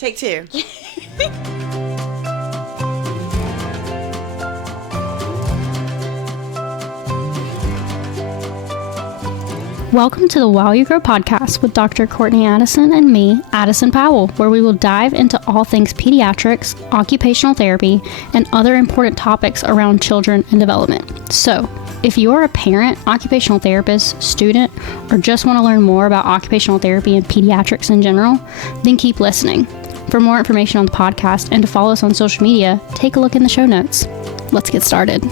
Take two. Welcome to the While You Grow podcast with Dr. Courtney Addison and me, Addison Powell, where we will dive into all things pediatrics, occupational therapy, and other important topics around children and development. So, if you are a parent, occupational therapist, student, or just want to learn more about occupational therapy and pediatrics in general, then keep listening. For more information on the podcast and to follow us on social media, take a look in the show notes. Let's get started.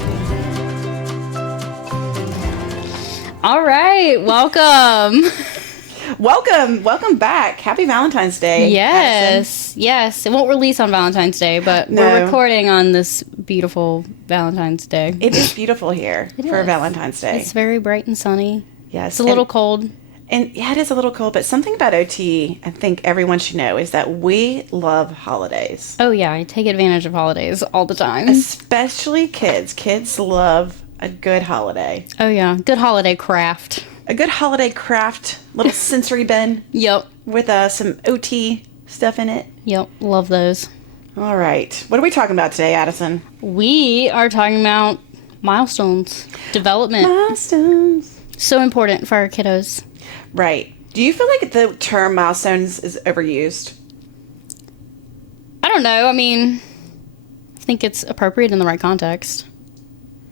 All right, welcome. Welcome back. Happy Valentine's Day. Yes. It won't release on Valentine's Day, but we're recording on this beautiful Valentine's Day. It is beautiful here for Valentine's Day. It's very bright and sunny. Yes. It's a little cold. And yeah, it is a little cold, but something about OT I think everyone should know is that we love holidays. Oh yeah, I take advantage of holidays all the time. Especially kids. Kids love a good holiday. Oh yeah, good holiday craft. A good holiday craft, little sensory bin. Yep. With some OT stuff in it. Yep, love those. All right. What are we talking about today, Addison? We are talking about milestones, development. Milestones. So important for our kiddos. Right. Do you feel like the term milestones is overused? I don't know. I mean, I think it's appropriate in the right context.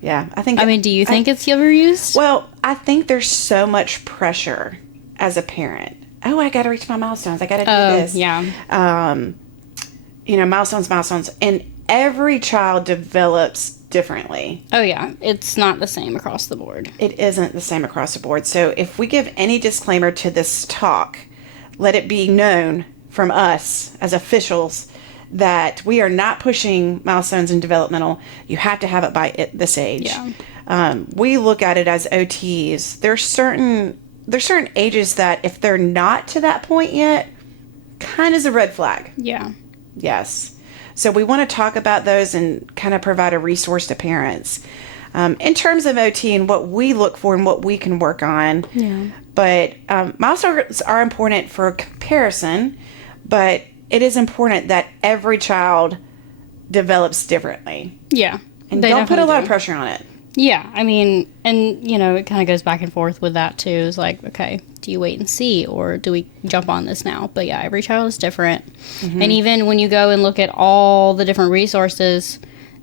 Yeah, do you think it's overused? Well, I think there's so much pressure as a parent. Oh, I got to reach my milestones. I got to do this. Yeah. Milestones. And every child develops differently. Oh, yeah. It's not the same across the board. It isn't the same across the board. So if we give any disclaimer to this talk, let it be known from us as officials that we are not pushing milestones in developmental. You have to have it by this age. Yeah. We look at it as OTs. There's certain ages that if they're not to that point yet, kind of is a red flag. Yeah. Yes. So we want to talk about those and kind of provide a resource to parents in terms of OT and what we look for and what we can work on. Yeah. But milestones are important for comparison, but it is important that every child develops differently. Yeah. And don't put a lot of pressure on it. Yeah. I mean, and, it kind of goes back and forth with that, too. It's like, okay, do you wait and see, or do we jump on this now? But, yeah, every child is different. Mm-hmm. And even when you go and look at all the different resources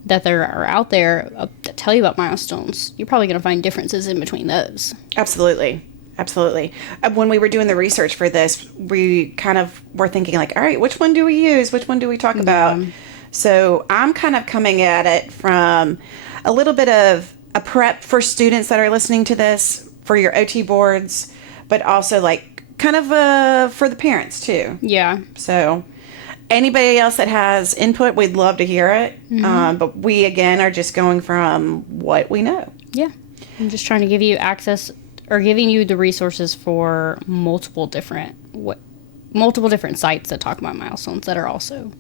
that there are out there that tell you about milestones, you're probably going to find differences in between those. Absolutely. When we were doing the research for this, we kind of were thinking like, all right, which one do we use? Which one do we talk about? So I'm kind of coming at it from a little bit of a prep for students that are listening to this for your OT boards, but also like kind of for the parents too. Yeah. So anybody else that has input, we'd love to hear it. Mm-hmm. But we, again, are just going from what we know. Yeah. I'm just trying to give you access or giving you the resources for multiple different sites that talk about milestones that are also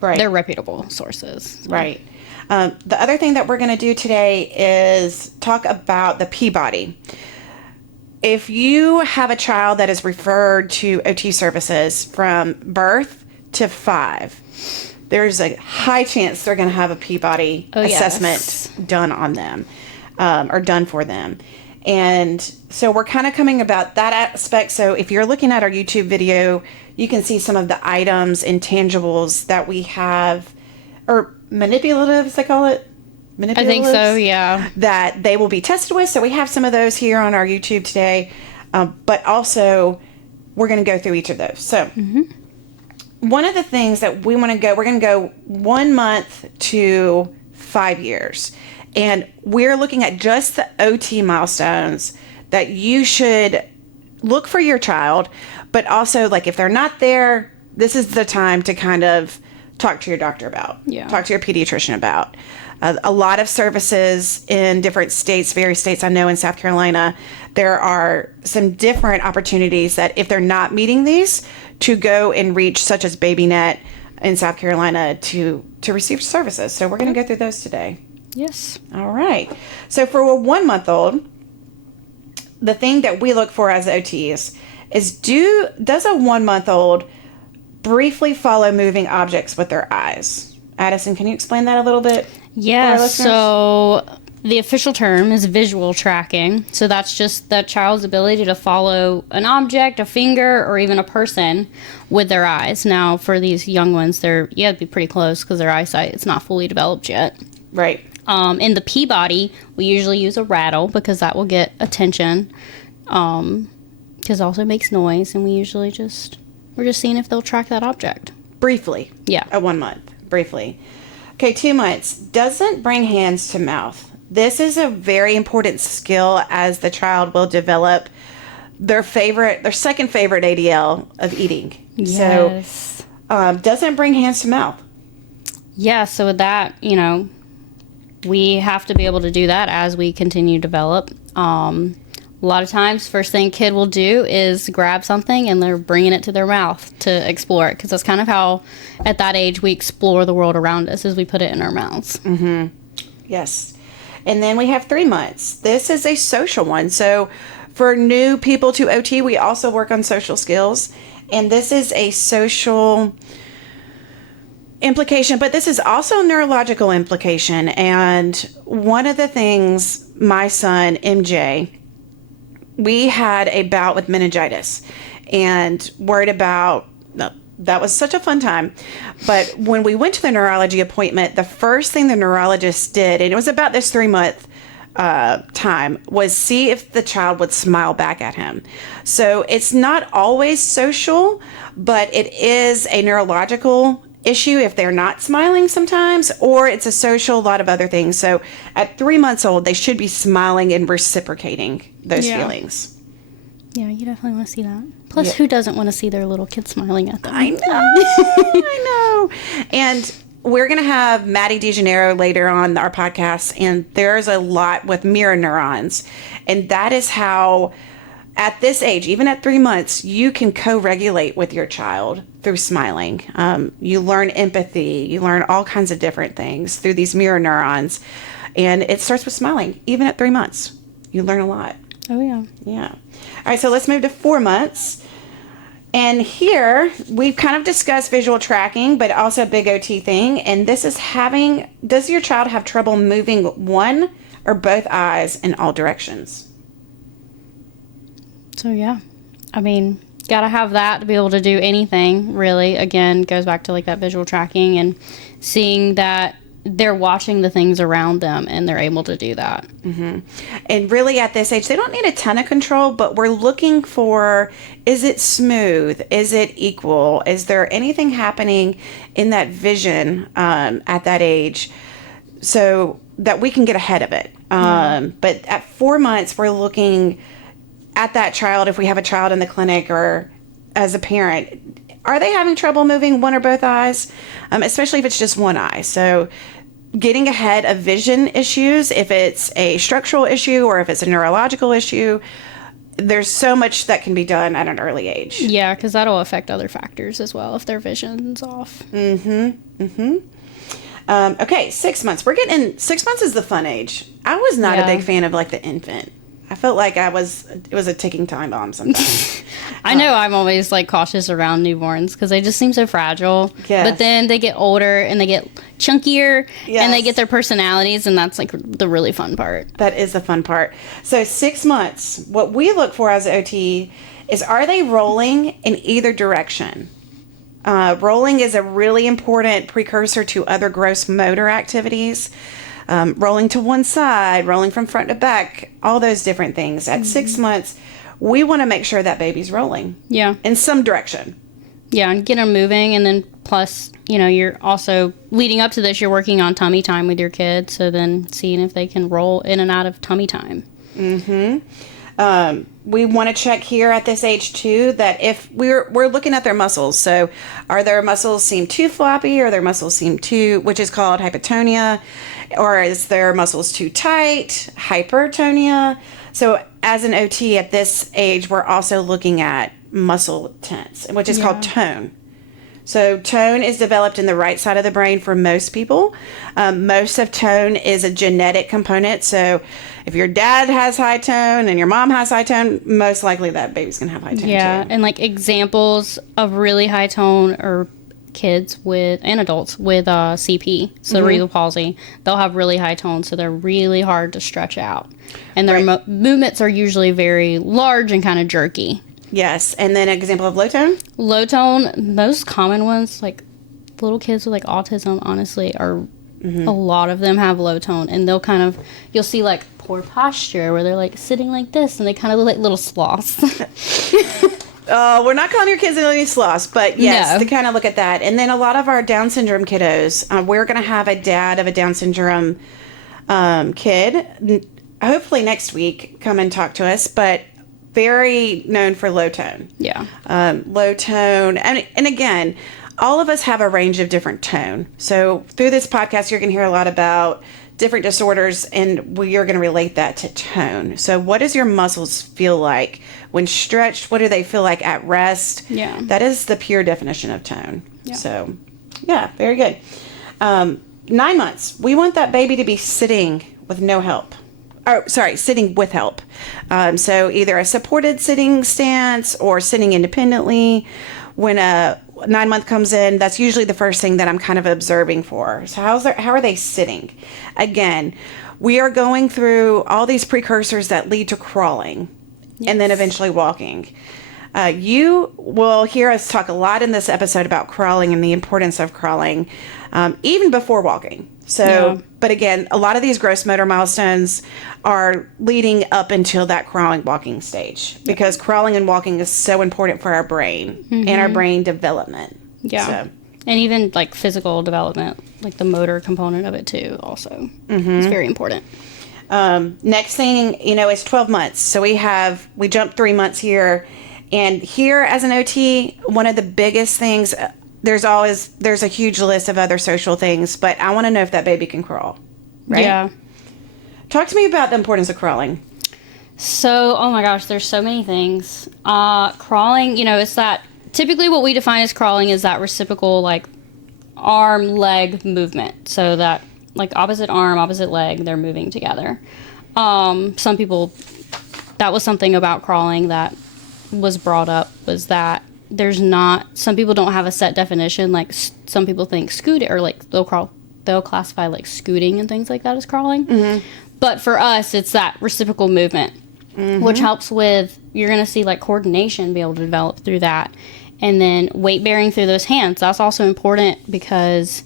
they're reputable sources. So. Right. The other thing that we're going to do today is talk about the Peabody. If you have a child that is referred to OT services from birth to 5, there's a high chance they're going to have a Peabody assessment done on them or done for them. And so we're kind of coming about that aspect. So if you're looking at our YouTube video, you can see some of the items, intangibles that we have, or manipulatives, they call it? I think so, yeah. That they will be tested with. So we have some of those here on our YouTube today. But also, we're going to go through each of those. So one of the things that we're going to go 1 month to 5 years. And we're looking at just the OT milestones that you should look for your child, but also like if they're not there, this is the time to kind of talk to your doctor about, talk to your pediatrician about. A lot of services in different states, various states. I know in South Carolina, there are some different opportunities that if they're not meeting these, to go and reach, such as BabyNet in South Carolina, to receive services. So we're going to go through those today. Yes. All right. So for a 1-month-old, the thing that we look for as OTs is does a 1-month-old briefly follow moving objects with their eyes. Addison, can you explain that a little bit? Yeah, so the official term is visual tracking. So that's just the child's ability to follow an object, a finger, or even a person with their eyes. Now, for these young ones, it'd be pretty close because their eyesight is not fully developed yet. Right. In the Peabody, we usually use a rattle because that will get attention. Because it also makes noise, and we're just seeing if they'll track that object. Briefly. Yeah. At 1 month. Briefly. Okay, 2 months. Doesn't bring hands to mouth. This is a very important skill as the child will develop their second favorite ADL of eating. Yes. So, doesn't bring hands to mouth. Yeah, so with that, we have to be able to do that as we continue to develop. A lot of times, first thing a kid will do is grab something and they're bringing it to their mouth to explore it. Because that's kind of how, at that age, we explore the world around us, as we put it in our mouths. Mm-hmm. Yes. And then we have 3 months. This is a social one. So for new people to OT, we also work on social skills. And this is a social implication, but this is also neurological implication. And one of the things, my son, MJ, we had a bout with meningitis and worried about, that was such a fun time. But when we went to the neurology appointment, the first thing the neurologist did, and it was about this 3 month time, was see if the child would smile back at him. So it's not always social, but it is a neurological issue if they're not smiling sometimes, or it's a social, a lot of other things. So at 3 months old, they should be smiling and reciprocating those feelings. Yeah, you definitely want to see that. Plus, who doesn't want to see their little kid smiling at them? I know. I know. And we're going to have Maddie DeGeneiro later on our podcast, and there's a lot with mirror neurons. And that is how, at this age, even at 3 months, you can co-regulate with your child through smiling. You learn empathy. You learn all kinds of different things through these mirror neurons. And it starts with smiling. Even at 3 months, you learn a lot. Oh, yeah. Yeah. All right, so let's move to 4 months. And here, we've kind of discussed visual tracking, but also a big OT thing. And this is does your child have trouble moving one or both eyes in all directions? So, yeah. I mean, gotta have that to be able to do anything, really. Again, goes back to like that visual tracking and seeing that they're watching the things around them and they're able to do that. Mm-hmm. And really at this age, they don't need a ton of control, but we're looking for, is it smooth? Is it equal? Is there anything happening in that vision at that age so that we can get ahead of it? But at 4 months, we're looking at that child. If we have a child in the clinic or as a parent, are they having trouble moving one or both eyes? Especially if it's just one eye. So getting ahead of vision issues, if it's a structural issue or if it's a neurological issue, there's so much that can be done at an early age. Yeah, because that'll affect other factors as well if their vision's off. Okay, 6 months. 6 months is the fun age. I was not a big fan of like the infant. I felt like it was a ticking time bomb sometimes. I know I'm always like cautious around newborns because they just seem so fragile. Yes. But then they get older and they get chunkier and they get their personalities, and that's like the really fun part. That is the fun part. So 6 months, what we look for as OT is, are they rolling in either direction? Rolling is a really important precursor to other gross motor activities. Rolling to one side, rolling from front to back, all those different things. At 6 months, we want to make sure that baby's rolling. Yeah. In some direction. Yeah, and get them moving. And then plus, you're also, leading up to this, you're working on tummy time with your kids. So then seeing if they can roll in and out of tummy time. We want to check here at this age too that if we're looking at their muscles. So are their muscles seem too floppy, or their muscles seem too, which is called hypotonia, or is their muscles too tight, hypertonia? So as an OT at this age, we're also looking at muscle tense, which is called tone. So tone is developed in the right side of the brain for most people. Most of tone is a genetic component. So if your dad has high tone and your mom has high tone, most likely that baby's going to have high tone too. And like examples of really high tone are kids with and adults with CP, cerebral palsy. They'll have really high tone, so they're really hard to stretch out. And their movements are usually very large and kind of jerky. Yes, and then an example of low tone? Low tone, most common ones, like little kids with like autism, honestly, are a lot of them have low tone. And they'll kind of, you'll see like poor posture where they're like sitting like this and they kind of look like little sloths. We're not calling your kids any sloths, but yes, to kind of look at that. And then a lot of our Down syndrome kiddos, we're going to have a dad of a Down syndrome kid, hopefully next week, come and talk to us, but very known for low tone. Yeah. Low tone. And again, all of us have a range of different tone. So through this podcast, you're going to hear a lot about different disorders, and we are going to relate that to tone. So what does your muscles feel like when stretched? What do they feel like at rest? Yeah. That is the pure definition of tone. Yeah. So, yeah, very good. 9 months. We want that baby to be sitting with no help. Sitting with help. So either a supported sitting stance or sitting independently. When a 9 month comes in, that's usually the first thing that I'm kind of observing for. So how are they sitting? Again, we are going through all these precursors that lead to crawling and then eventually walking. You will hear us talk a lot in this episode about crawling and the importance of crawling, even before walking. So, but again, a lot of these gross motor milestones are leading up until that crawling walking stage, because crawling and walking is so important for our brain and our brain development. Yeah. So. And even like physical development, like the motor component of it too, also is very important. Next thing, is 12 months. So we jumped 3 months here, and here as an OT, one of the biggest things, there's a huge list of other social things, but I want to know if that baby can crawl, right? Yeah. Talk to me about the importance of crawling. So, oh my gosh, there's so many things. Crawling, it's that, typically what we define as crawling is that reciprocal, like, arm-leg movement. So that, like, opposite arm, opposite leg, they're moving together. Some people, that was something about crawling that was brought up, was that some people don't have a set definition. Like, some people think scooting, or like they'll classify like scooting and things like that as crawling. But for us, it's that reciprocal movement, which helps with, you're going to see like coordination be able to develop through that. And then weight bearing through those hands. That's also important because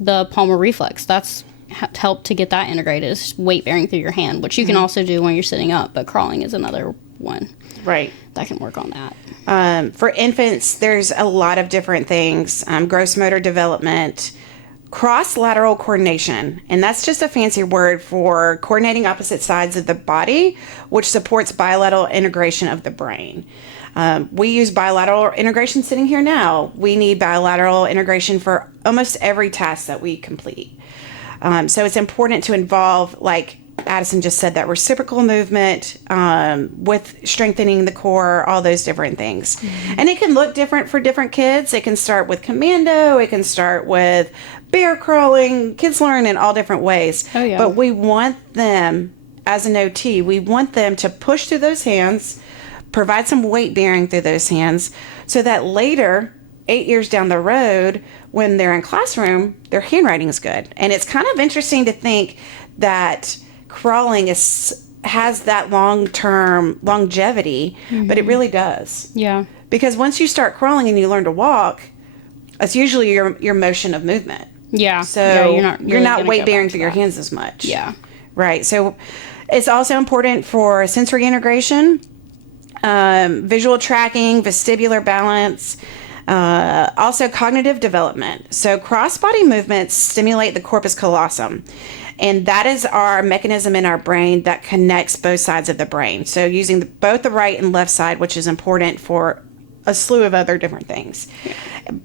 the palmar reflex, that's helped to get that integrated, is weight bearing through your hand, which you can also do when you're sitting up, but crawling is another one. Right. That can work on that. For infants, there's a lot of different things. Gross motor development, cross-lateral coordination, and that's just a fancy word for coordinating opposite sides of the body, which supports bilateral integration of the brain. We use bilateral integration sitting here now. We need bilateral integration for almost every task that we complete. So it's important to involve, like Addison just said, that reciprocal movement with strengthening the core, all those different things. And it can look different for different kids. It can start with commando. It can start with bear crawling. Kids learn in all different ways. Oh, yeah. But we want them, as an OT, we want them to push through those hands, provide some weight bearing through those hands, so that later, 8 years down the road, when they're in classroom, their handwriting is good. And it's kind of interesting to think that crawling has that long-term longevity, but it really does. Yeah. Because once you start crawling and you learn to walk, it's usually your motion of movement. Yeah. So yeah, you're not weight bearing through your hands as much. Yeah. Right. So it's also important for sensory integration, visual tracking, vestibular balance, also cognitive development. So cross-body movements stimulate the corpus callosum. And that is our mechanism in our brain that connects both sides of the brain. So using both the right and left side, which is important for a slew of other different things. Yeah.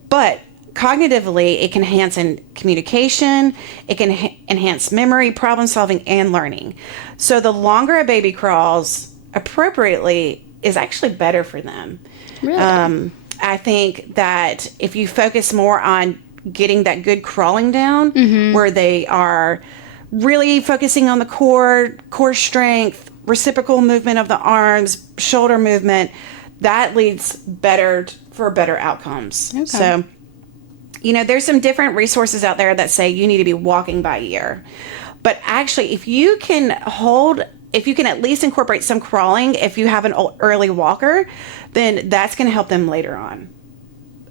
But cognitively, it can enhance in communication, it can enhance memory, problem solving, and learning. So the longer a baby crawls appropriately is actually better for them. Really? I think that if you focus more on getting that good crawling down, where they are really focusing on the core strength, reciprocal movement of the arms, shoulder movement, that leads for better outcomes. Okay. So, there's some different resources out there that say you need to be walking by ear. But actually, if you can at least incorporate some crawling, if you have an early walker, then that's going to help them later on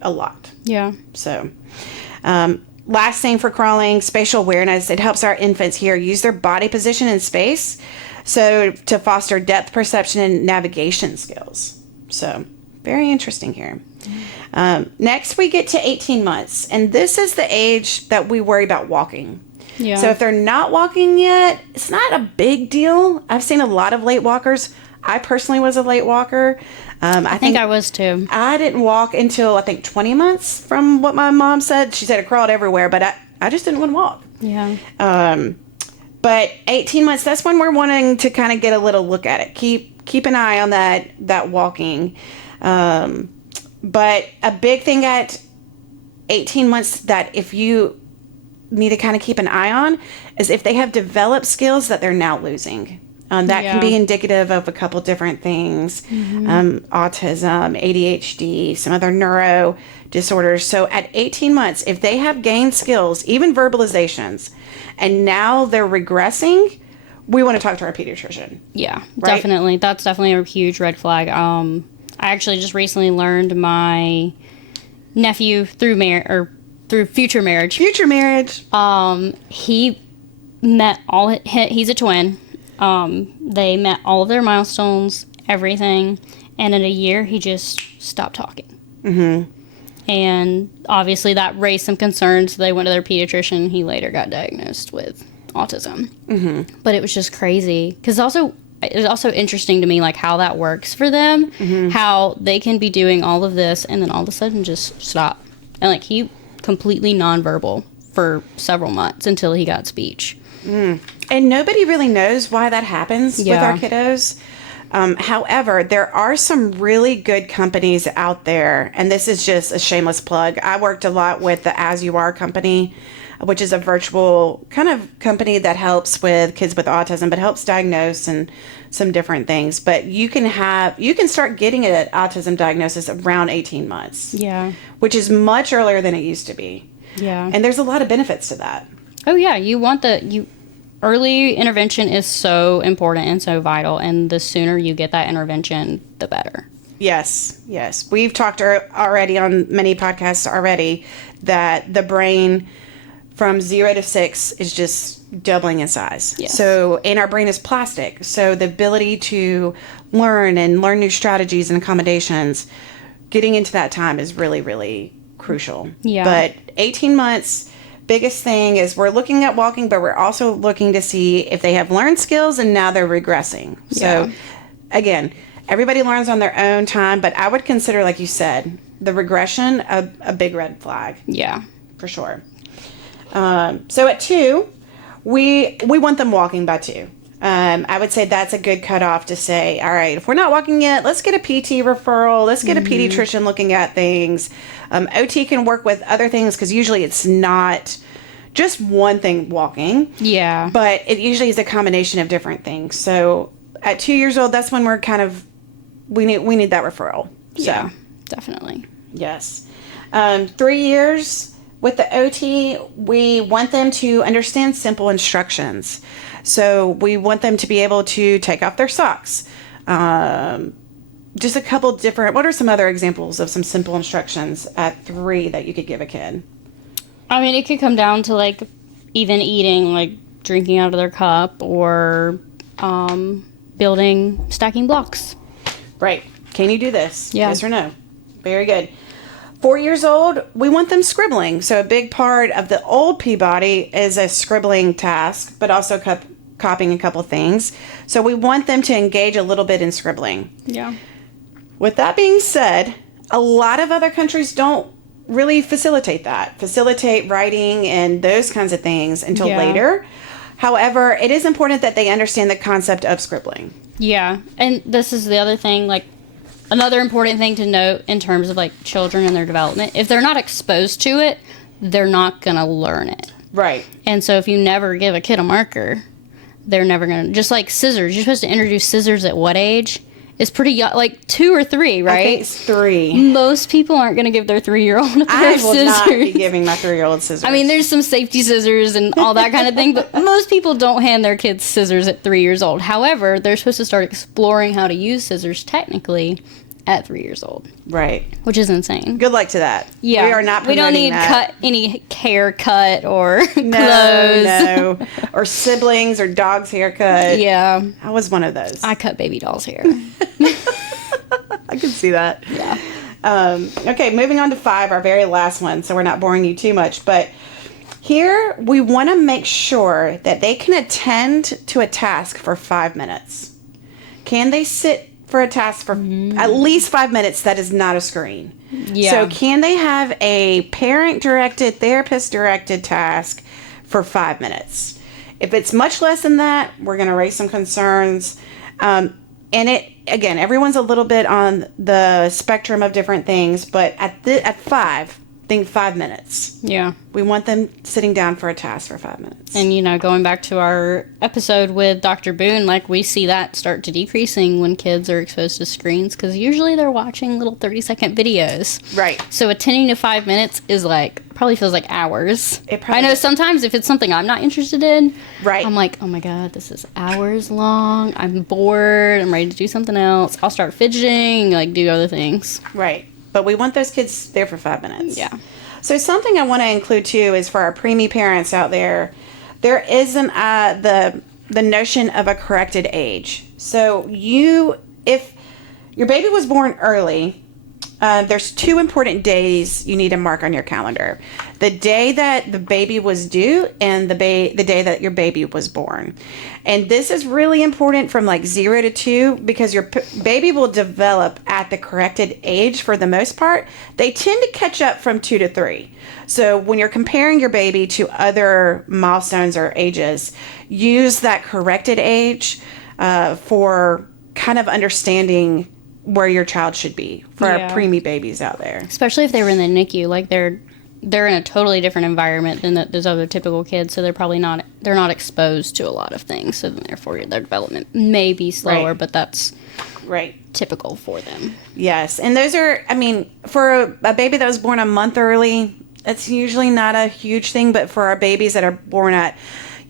a lot. Yeah. So, last thing for crawling, spatial awareness. It helps our infants here use their body position in space, so to foster depth perception and navigation skills. So, very interesting here. Next, we get to 18 months, and this is the age that we worry about walking. Yeah. So if they're not walking yet, it's not a big deal. I've seen a lot of late walkers. I personally was a late walker. I think I was too. I didn't walk until, I think, 20 months from what my mom said. She said I crawled everywhere, but I just didn't want to walk. Yeah. But 18 months, that's when we're wanting to kind of get a little look at it. Keep an eye on that walking. But a big thing at 18 months that if you need to kind of keep an eye on is if they have developed skills that they're now losing. That can be indicative of a couple different things, autism, ADHD, some other neuro disorders. So at 18 months, if they have gained skills, even verbalizations, and now they're regressing, we want to talk to our pediatrician. Yeah, right? Definitely. That's definitely a huge red flag. I actually just recently learned my nephew through future marriage. Future marriage. He met he's a twin. They met all of their milestones, everything, and in a year he just stopped talking. Mm-hmm. And obviously that raised some concerns. They went to their pediatrician. He later got diagnosed with autism. Mm-hmm. But it was just crazy because it's also interesting to me, like, how that works for them, how they can be doing all of this and then all of a sudden just stop. And, like, he completely nonverbal for several months until he got speech. And nobody really knows why that happens with our kiddos. However, there are some really good companies out there, and this is just a shameless plug. I worked a lot with the As You Are company, which is a virtual kind of company that helps with kids with autism, but helps diagnose and some different things. But you can start getting an autism diagnosis around 18 months. Yeah. Which is much earlier than it used to be. Yeah. And there's a lot of benefits to that. Oh, yeah. Early intervention is so important and so vital, and the sooner you get that intervention, the better. Yes. We've talked already on many podcasts already that the brain from 0 to 6 is just doubling in size. Yes. So, and our brain is plastic. So the ability to learn new strategies and accommodations, getting into that time is really, really crucial. Yeah. But 18 months, biggest thing is we're looking at walking, but we're also looking to see if they have learned skills and now they're regressing. Yeah. So again, everybody learns on their own time, but I would consider, like you said, the regression a big red flag. Yeah. For sure. So at 2, we want them walking by 2. I would say that's a good cutoff to say, all right, if we're not walking yet, let's get a PT referral. Let's get a pediatrician looking at things. OT can work with other things because usually it's not just one thing walking. Yeah. But it usually is a combination of different things. So at 2 years old, that's when we're kind of, we need that referral. So, yeah, definitely. Yes. 3 years. With the OT, we want them to understand simple instructions. So we want them to be able to take off their socks. Just a couple different, what are some other examples of some simple instructions at 3 that you could give a kid? I mean, it could come down to, like, even eating, like drinking out of their cup or stacking blocks. Right. Can you do this? Yeah. Yes or no? Very good. 4 years old, we want them scribbling. So a big part of the old Peabody is a scribbling task, but also copying a couple things. So we want them to engage a little bit in scribbling. Yeah. With that being said, a lot of other countries don't really facilitate writing and those kinds of things until later. However, it is important that they understand the concept of scribbling. Yeah. And this is the other thing, like, Another important thing to note in terms of like children and their development, if they're not exposed to it, they're not going to learn it. Right. And so if you never give a kid a marker, they're never going to, just like scissors, you're supposed to introduce scissors at what age? It's pretty young, like 2 or 3, right? I think it's 3. Most people aren't going to give their 3-year-old a pair of scissors. I will not be giving my 3-year-old scissors. I mean, there's some safety scissors and all that kind of thing, but most people don't hand their kids scissors at 3 years old. However, they're supposed to start exploring how to use scissors technically at 3 years old. Right. Which is insane. Good luck to that. Yeah. We are not promoting We don't need that. any haircut or clothes. No. Or siblings or dog's haircut. Yeah. I was one of those. I cut baby doll's hair. I can see that. Yeah. Okay, moving on to 5, our very last one, so we're not boring you too much. But here, we want to make sure that they can attend to a task for 5 minutes. Can they sit for a task for at least 5 minutes that is not a screen? Yeah. So can they have a parent-directed, therapist-directed task for 5 minutes? If it's much less than that, we're going to raise some concerns. And it, again, everyone's a little bit on the spectrum of different things, but at 5, think 5 minutes. Yeah. We want them sitting down for a task for 5 minutes. And, you know, going back to our episode with Dr. Boone, like, we see that start to decreasing when kids are exposed to screens, because usually they're watching little 30-second videos. Right. So attending to 5 minutes is, like, probably feels like hours. It probably I know does. sometimes if it's something I'm not interested in, Right. I'm like, oh my God, this is hours long. I'm bored. I'm ready to do something else. I'll start fidgeting, like, do other things. Right. But we want those kids there for 5 minutes. Yeah. So something I want to include too is for our preemie parents out there, there isn't the notion of a corrected age. So if your baby was born early, there's 2 important days you need to mark on your calendar: the day that the baby was due and the day that your baby was born. And this is really important from like 0 to 2 because your baby will develop at the corrected age for the most part. They tend to catch up from 2 to 3. So when you're comparing your baby to other milestones or ages, use that corrected age for kind of understanding where your child should be for our preemie babies out there. Especially if they were in the NICU, like they're in a totally different environment than those other typical kids, so they're not exposed to a lot of things, so then therefore their development may be slower, Right. but that's Right. typical for them. Yes. And those are, I mean, for a baby that was born a month early, it's usually not a huge thing, but for our babies that are born at,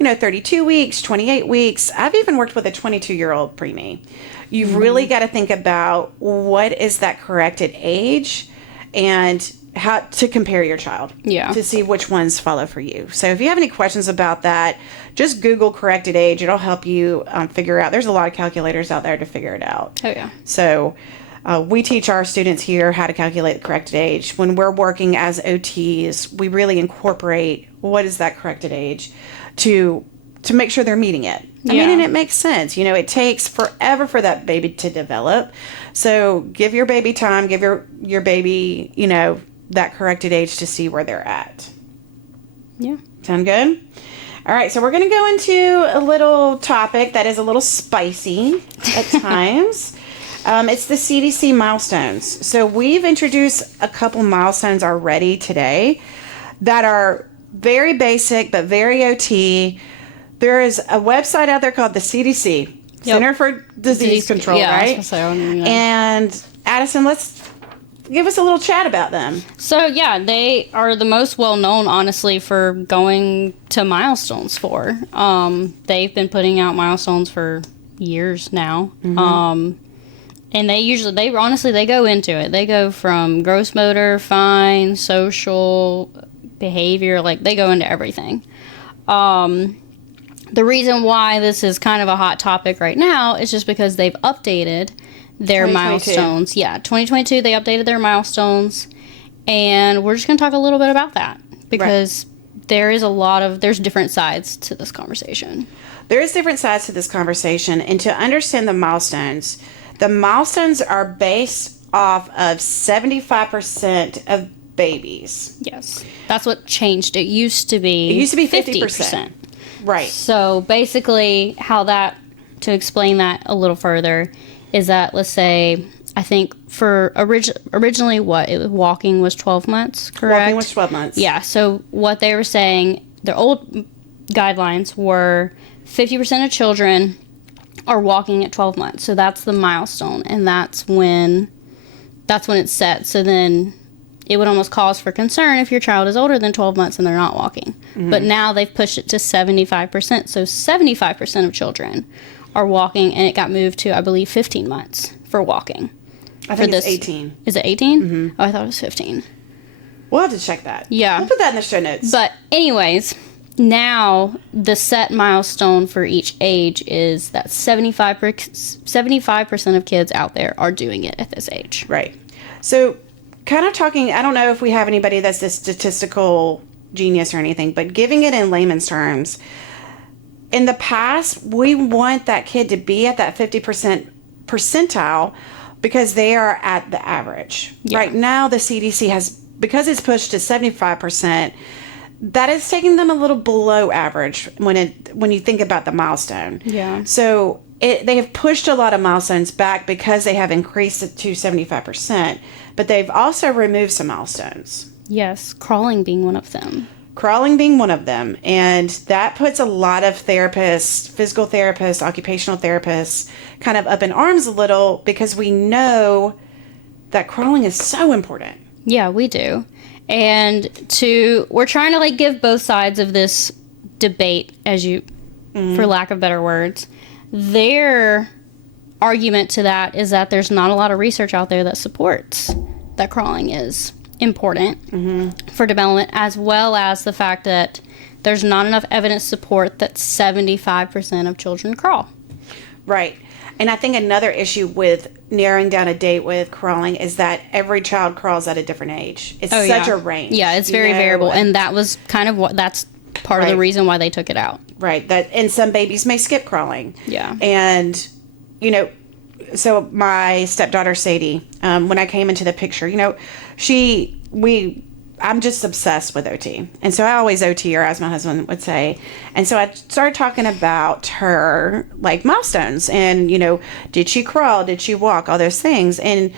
32 weeks, 28 weeks, I've even worked with a 22-year-old preemie. You've really got to think about what is that corrected age and how to compare your child to see which ones follow for you. So if you have any questions about that, just Google corrected age. It'll help you figure out. There's a lot of calculators out there to figure it out. Oh, yeah. So we teach our students here how to calculate the corrected age. When we're working as OTs, we really incorporate what is that corrected age to make sure they're meeting it. I mean, and it makes sense. It takes forever for that baby to develop. So give your baby time, give your baby, that corrected age to see where they're at. Yeah. Sound good? All right, so we're going to go into a little topic that is a little spicy at times. It's the CDC milestones. So we've introduced a couple milestones already today that are very basic but very OT. There is a website out there called the CDC, Center for Disease Control, right? And Addison, let's give us a little chat about them. So, yeah, they are the most well-known, honestly, for going to Milestones for. They've been putting out Milestones for years now. And they honestly go into it. They go from gross motor, fine, social, behavior, like, they go into everything. The reason why this is kind of a hot topic right now is just because they've updated their milestones. Yeah, 2022, they updated their milestones, and we're just going to talk a little bit about that because there's different sides to this conversation. There is different sides to this conversation, and to understand the milestones are based off of 75% of babies. Yes, that's what changed. It used to be 50%. Right. So basically to explain that a little further is that, let's say I think for originally walking was 12 months, correct? Walking was 12 months. Yeah, so what they were saying, their old guidelines were 50% of children are walking at 12 months. So that's the milestone, and that's when it's set. So then it would almost cause for concern if your child is older than 12 months and they're not walking. Mm-hmm. But now they've pushed it to 75%. So 75% of children are walking, and it got moved to, I believe, 15 months for walking. I think it's 18. Is it 18? Mm-hmm. Oh, I thought it was 15. We'll have to check that. Yeah. We'll put that in the show notes. But anyways, now the set milestone for each age is that 75% of kids out there are doing it at this age. Right. So kind of talking, I don't know if we have anybody that's a statistical genius or anything, but giving it in layman's terms, in the past, we want that kid to be at that 50% percentile because they are at the average. Yeah. Right now, the CDC has, because it's pushed to 75%, that is taking them a little below average when you think about the milestone. Yeah. So they have pushed a lot of milestones back because they have increased it to 75%, but they've also removed some milestones. Yes, crawling being one of them. Crawling being one of them. And that puts a lot of therapists, physical therapists, occupational therapists, kind of up in arms a little because we know that crawling is so important. Yeah, we do. And we're trying to like give both sides of this debate, for lack of better words. Their argument to that is that there's not a lot of research out there that supports that crawling is important for development, as well as the fact that there's not enough evidence support that 75% of children crawl. Right. And I think another issue with narrowing down a date with crawling is that every child crawls at a different age. It's such a range. Yeah, it's very variable. And that was kind of that's part of the reason why they took it out. Right. And some babies may skip crawling. Yeah. And, so my stepdaughter, Sadie, when I came into the picture, I'm just obsessed with OT. And so I always OT her, as my husband would say. And so I started talking about her, like, milestones. And, did she crawl? Did she walk? All those things. And,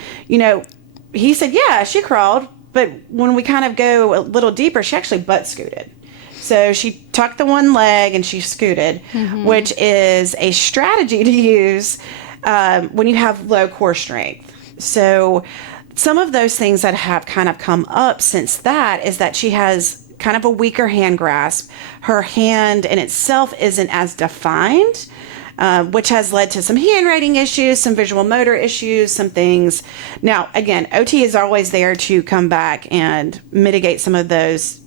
he said, yeah, she crawled. But when we kind of go a little deeper, she actually butt scooted. So she tucked the one leg and she scooted, which is a strategy to use when you have low core strength. So some of those things that have kind of come up since that is that she has kind of a weaker hand grasp. Her hand in itself isn't as defined, which has led to some handwriting issues, some visual motor issues, some things. Now, again, OT is always there to come back and mitigate some of those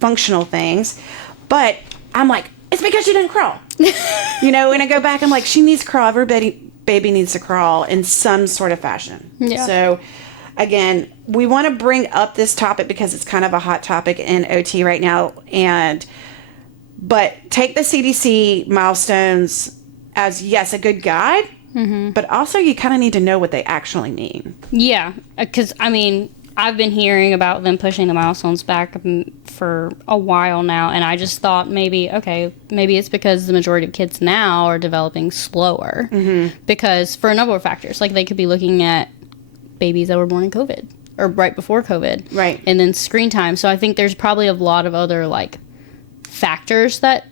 functional things. But I'm like, it's because she didn't crawl. When I go back, I'm like, she needs to crawl. Every baby needs to crawl in some sort of fashion. Yeah. So again, we want to bring up this topic because it's kind of a hot topic in OT right now. But take the CDC milestones as, yes, a good guide, but also you kind of need to know what they actually mean. Yeah, because, I've been hearing about them pushing the milestones back for a while now, and I just thought maybe it's because the majority of kids now are developing slower. Because for a number of factors, like they could be looking at babies that were born in COVID or right before COVID. Right. And then screen time. So I think there's probably a lot of other like factors that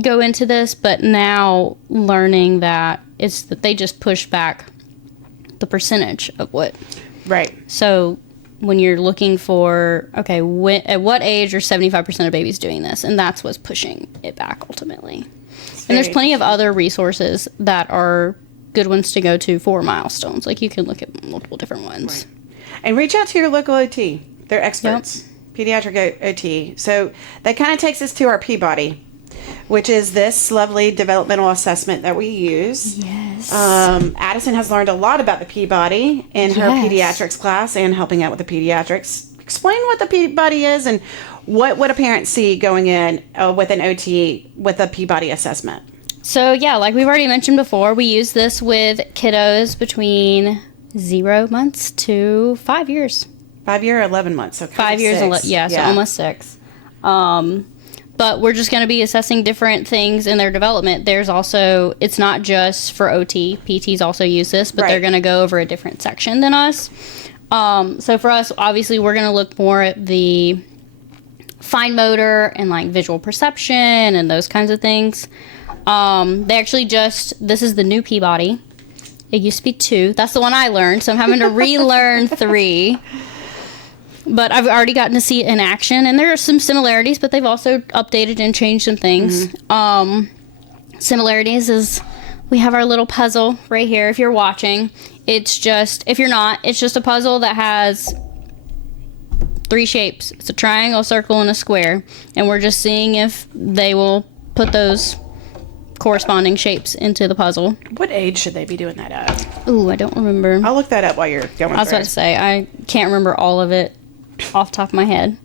go into this, but now learning that it's that they just push back the percentage of what. Right. So when you're looking for, okay, at what age are 75% of babies doing this? And that's what's pushing it back ultimately. And there's plenty of other resources that are good ones to go to for milestones. Like you can look at multiple different ones. Right. And reach out to your local OT. They're experts. Yep. Pediatric OT. So that kind of takes us to our Peabody, which is this lovely developmental assessment that we use. Yes. Addison has learned a lot about the Peabody in her pediatrics class and helping out with the pediatrics. Explain what the Peabody is and what would a parent see going in with an OT with a Peabody assessment. So, yeah, like we've already mentioned before, we use this with kiddos between 0 months to 5 years. 5 year, 11 months. So 5 years, so almost 6. But But we're just going to be assessing different things in their development. There's also, it's not just for OT. PTs also use this, but they're going to go over a different section than us. So for us, obviously, we're going to look more at the fine motor and like visual perception and those kinds of things. They actually this is the new Peabody. It used to be 2. That's the one I learned, so I'm having to relearn 3. But I've already gotten to see it in action, and there are some similarities, but they've also updated and changed some things. Similarities is we have our little puzzle right here. If you're watching, if you're not, it's just a puzzle that has 3 shapes. It's a triangle, a circle, and a square, and we're just seeing if they will put those corresponding shapes into the puzzle. What age should they be doing that at? Ooh, I don't remember. I'll look that up while you're going. I was about to say, I can't remember all of it off the top of my head.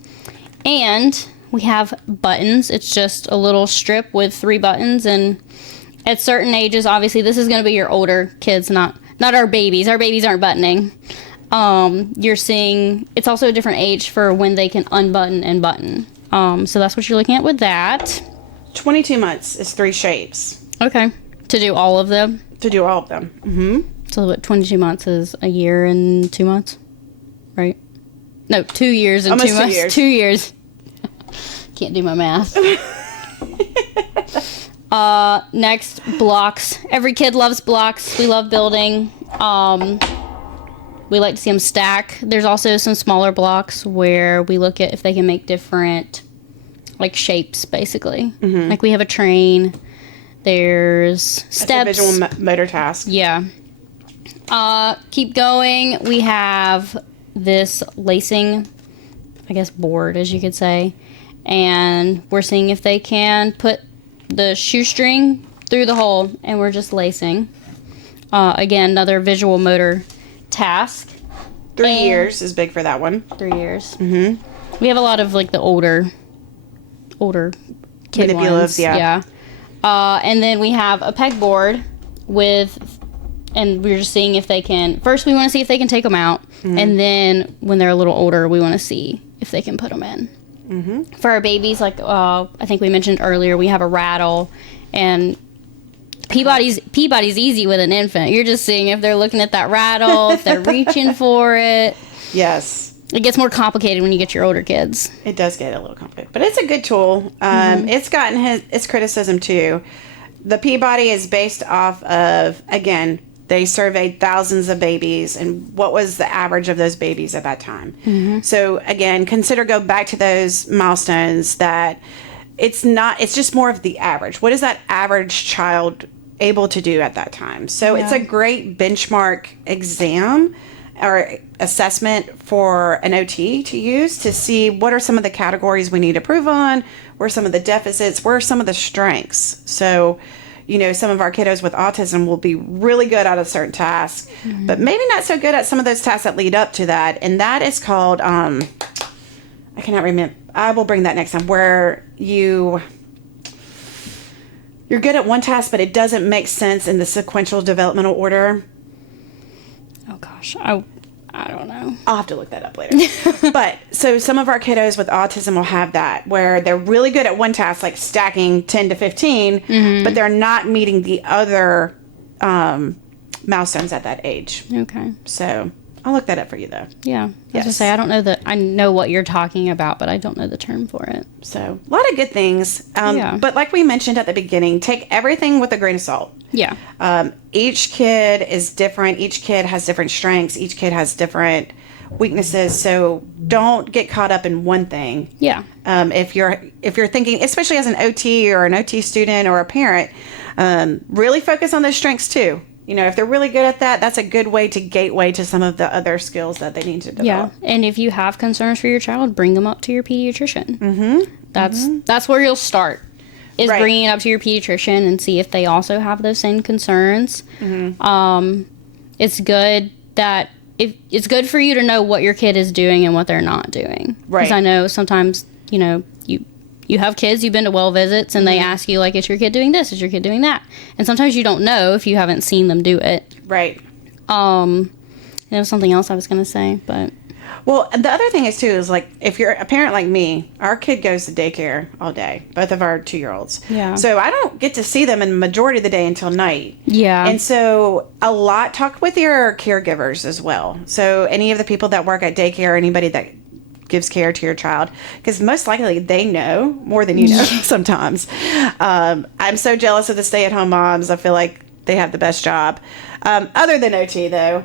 And we have buttons. It's just a little strip with 3 buttons, and at certain ages, obviously, this is going to be your older kids, not our babies. Our babies aren't buttoning. You're seeing, it's also a different age for when they can unbutton and button. So that's what you're looking at with that. 22 months is 3 shapes. Okay. To do all of them? To do all of them. Mm-hmm. So what, 22 months is a year and 2 months? Right? No, 2 years and almost 2 months. 2 years. 2 years. Can't do my math. Next, blocks. Every kid loves blocks. We love building. We like to see them stack. There's also some smaller blocks where we look at if they can make different like shapes, basically. Mm-hmm. Like we have a train. There's steps. That's a visual motor task. Yeah. Keep going. We have this lacing, I guess, board, as you could say. And we're seeing if they can put the shoestring through the hole, and we're just lacing. Again, another visual motor task. 3 years is big for that one. 3 years. Mm-hmm. We have a lot of like the older kid ones. Yeah. And then we have a pegboard and we're just seeing if they can. First, we want to see if they can take them out, and then when they're a little older, we want to see if they can put them in. Mm-hmm. For our babies, like I think we mentioned earlier, we have a rattle, and Peabody's easy with an infant. You're just seeing if they're looking at that rattle, if they're reaching for it. Yes. It gets more complicated when you get your older kids. It does get a little complicated, but it's a good tool. It's gotten its criticism too. The Peabody is based off of, again, they surveyed thousands of babies, and what was the average of those babies at that time. Mm-hmm. So again, go back to those milestones that it's just more of the average. What is that average child able to do at that time? So it's a great benchmark exam or assessment for an OT to use to see what are some of the categories we need to improve on, where are some of the deficits, where are some of the strengths. So, some of our kiddos with autism will be really good at a certain task, but maybe not so good at some of those tasks that lead up to that. And that is called, I cannot remember. I will bring that next time, where you're good at one task, but it doesn't make sense in the sequential developmental order. Oh gosh, I don't know. I'll have to look that up later. But so some of our kiddos with autism will have that, where they're really good at one task, like stacking 10 to 15, but they're not meeting the other milestones at that age. Okay. So I'll look that up for you, though. Yeah. I was going to say, I don't know I know what you're talking about, but I don't know the term for it. So a lot of good things. But like we mentioned at the beginning, take everything with a grain of salt. Yeah. Each kid is different. Each kid has different strengths. Each kid has different weaknesses. So don't get caught up in one thing. Yeah. If you're thinking, especially as an OT or an OT student or a parent, really focus on those strengths too. If they're really good at that, that's a good way to gateway to some of the other skills that they need to develop. Yeah, and if you have concerns for your child, bring them up to your pediatrician. Mm-hmm. That's where you'll start, is bringing it up to your pediatrician and see if they also have those same concerns. Mm-hmm. It's good it's good for you to know what your kid is doing and what they're not doing. Right. Because I know sometimes, you have kids, you've been to well visits, and they ask you, like, is your kid doing this? Is your kid doing that? And sometimes you don't know if you haven't seen them do it. Right. There was something else I was going to say, but... Well, the other thing is too is like if you're a parent like me, our kid goes to daycare all day. Both of our 2-year-olds. Yeah. So I don't get to see them in the majority of the day until night. Yeah. And so talk with your caregivers as well. So any of the people that work at daycare, anybody that gives care to your child, because most likely they know more than you know sometimes. I'm so jealous of the stay-at-home moms. I feel like they have the best job, other than OT though.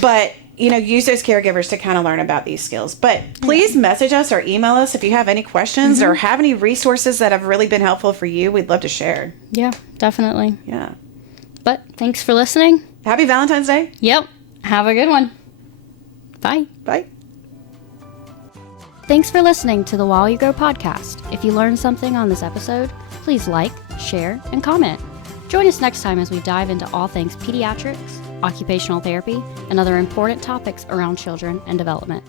But use those caregivers to kind of learn about these skills. But please message us or email us if you have any questions or have any resources that have really been helpful for you. We'd love to share. Yeah, definitely. Yeah. But thanks for listening. Happy Valentine's Day. Yep. Have a good one. Bye. Bye. Thanks for listening to the While You Grow podcast. If you learned something on this episode, please like, share, and comment. Join us next time as we dive into all things pediatrics, occupational therapy, and other important topics around children and development.